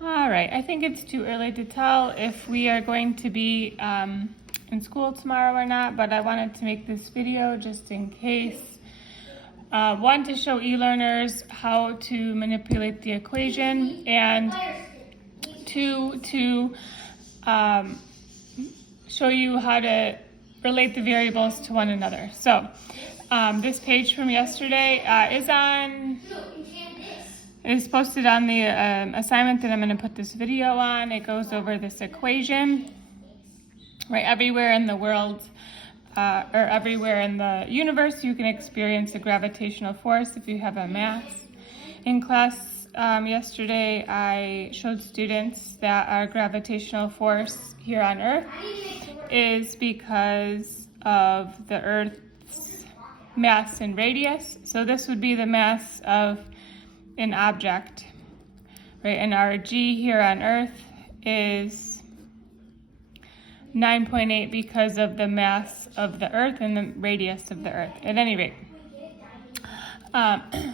All right, I think it's too early to tell if we are going to be in school tomorrow or not, but I wanted to make this video just in case. One, to show e-learners how to manipulate the equation, and two, to show you how to relate the variables to one another. So this page from yesterday is posted on the assignment that I'm going to put this video on. It goes over this equation. Right, everywhere in the world, or everywhere in the universe, you can experience a gravitational force if you have a mass. In class yesterday, I showed students that our gravitational force here on Earth is because of the Earth's mass and radius. So this would be the mass of an object, right? And our G here on Earth is 9.8 because of the mass of the Earth and the radius of the Earth. At any rate,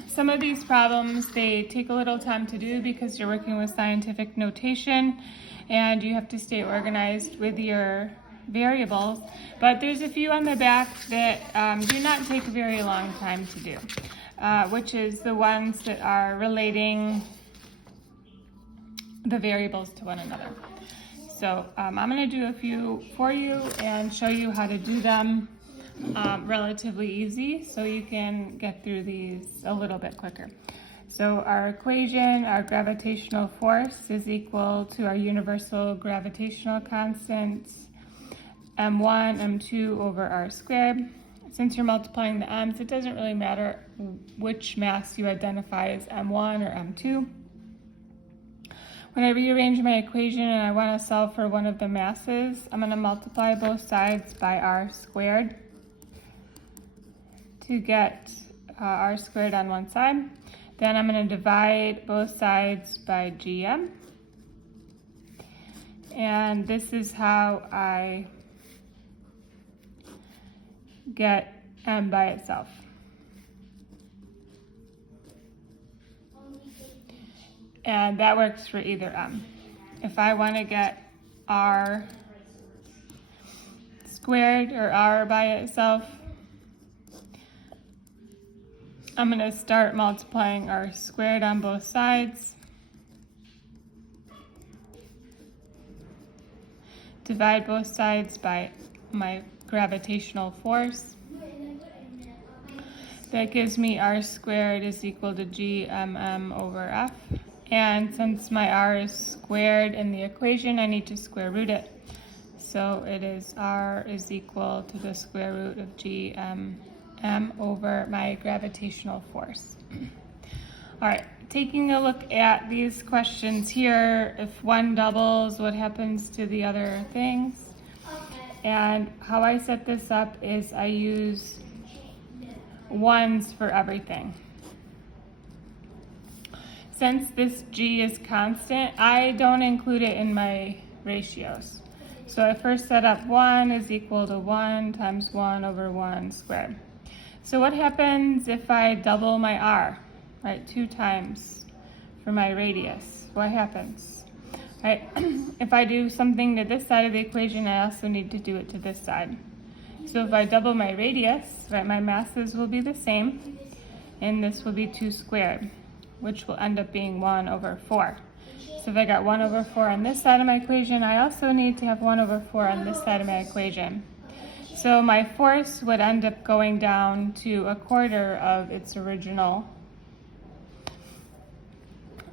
some of these problems, they take a little time to do because you're working with scientific notation and you have to stay organized with your variables. But there's a few on the back that do not take a very long time to do, which is the ones that are relating the variables to one another. So I'm going to do a few for you and show you how to do them relatively easy so you can get through these a little bit quicker. So our equation, our gravitational force is equal to our universal gravitational constant, m1, m2 over r squared. Since you're multiplying the m's, it doesn't really matter which mass you identify as m1 or m2. When I rearrange my equation and I want to solve for one of the masses, I'm going to multiply both sides by r squared to get r squared on one side. Then I'm going to divide both sides by gm. And this is how I get m by itself. And that works for either m. If I want to get r squared or r by itself, I'm going to start multiplying r squared on both sides, divide both sides by my gravitational force. That gives me r squared is equal to gmm over f. And since my r is squared in the equation, I need to square root it. So it is r is equal to the square root of gmm over my gravitational force. All right, taking a look at these questions here, if one doubles, what happens to the other things? And how I set this up is I use ones for everything. Since this g is constant, I don't include it in my ratios. So I first set up 1 is equal to 1 times 1 over 1 squared. So what happens if I double my r, right, 2 times for my radius? What happens? Right, if I do something to this side of the equation, I also need to do it to this side. So if I double my radius, right, my masses will be the same, and this will be 2 squared, which will end up being 1 over 4. So if I got 1 over 4 on this side of my equation, I also need to have 1 over 4 on this side of my equation. So my force would end up going down to a quarter of its original.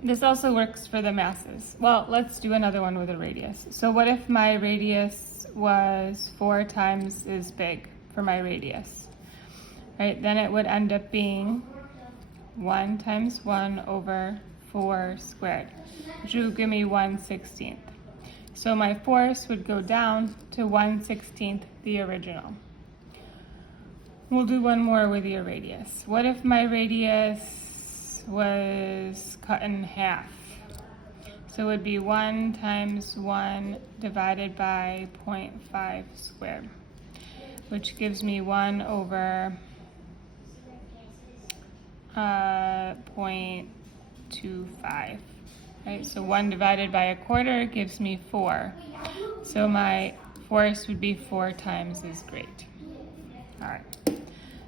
This also works for the masses. Well, let's do another one with a radius. So what if my radius was 4 times as big for my radius? Right, then it would end up being 1 times 1 over 4 squared, which will give me 1/16. So my force would go down to 1/16 the original. We'll do one more with your radius. What if my radius was cut in half? So it would be 1 times 1 divided by 0.5 squared, which gives me 1 over 0.25. right? So 1 divided by 1/4 gives me 4. So my force would be 4 times as great. All right.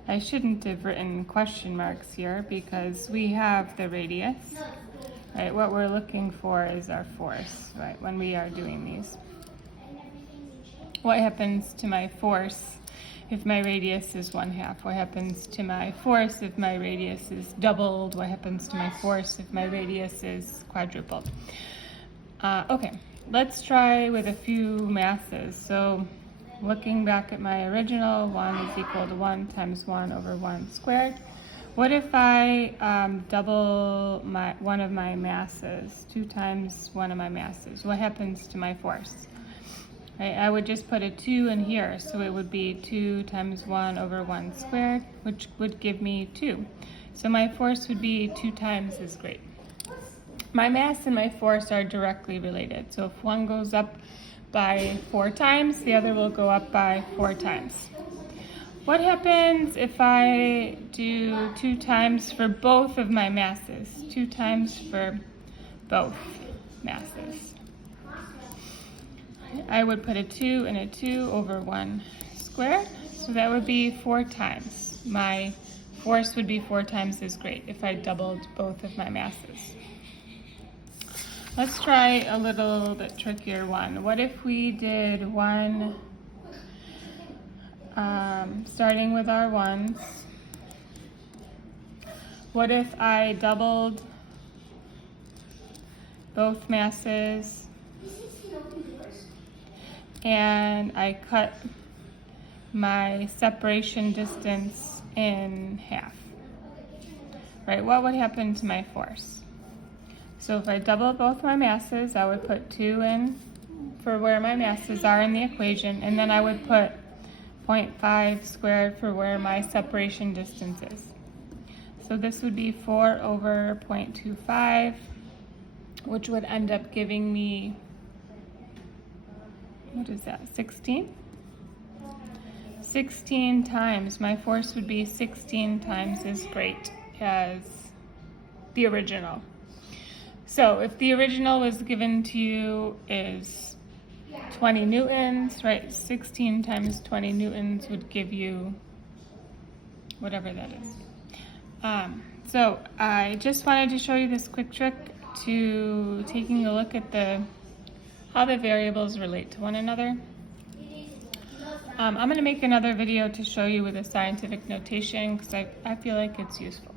I shouldn't have written question marks here because we have the radius, right? What we're looking for is our force, right, when we are doing these. What happens to my force if my radius is 1/2? What happens to my force if my radius is doubled? What happens to my force if my radius is quadrupled? Okay, let's try with a few masses. So looking back at my original, 1 is equal to 1 times 1 over 1 squared. What if I double one of my masses, 2 times one of my masses? What happens to my force? Right, I would just put a 2 in here, so it would be 2 times 1 over 1 squared, which would give me 2. So my force would be 2 times as great. My mass and my force are directly related. So if one goes up by 4 times, the other will go up by 4 times. What happens if I do 2 times for both of my masses? 2 times for both masses. I would put a 2 and a 2 over 1 squared, so that would be 4 times. My force would be 4 times as great if I doubled both of my masses. Let's try a little bit trickier one. What if we did one, starting with our 1s, what if I doubled both masses and I cut my separation distance in half? Right, what would happen to my force? So if I double both my masses, I would put 2 in for where my masses are in the equation, and then I would put 0.5 squared for where my separation distance is. So this would be 4 over 0.25, which would end up giving me, what is that, 16? 16 times. My force would be 16 times as great as the original. So if the original was given to you is 20 newtons, right, 16 times 20 newtons would give you whatever that is. So I just wanted to show you this quick trick to taking a look at how the variables relate to one another. I'm going to make another video to show you with a scientific notation because I feel like it's useful.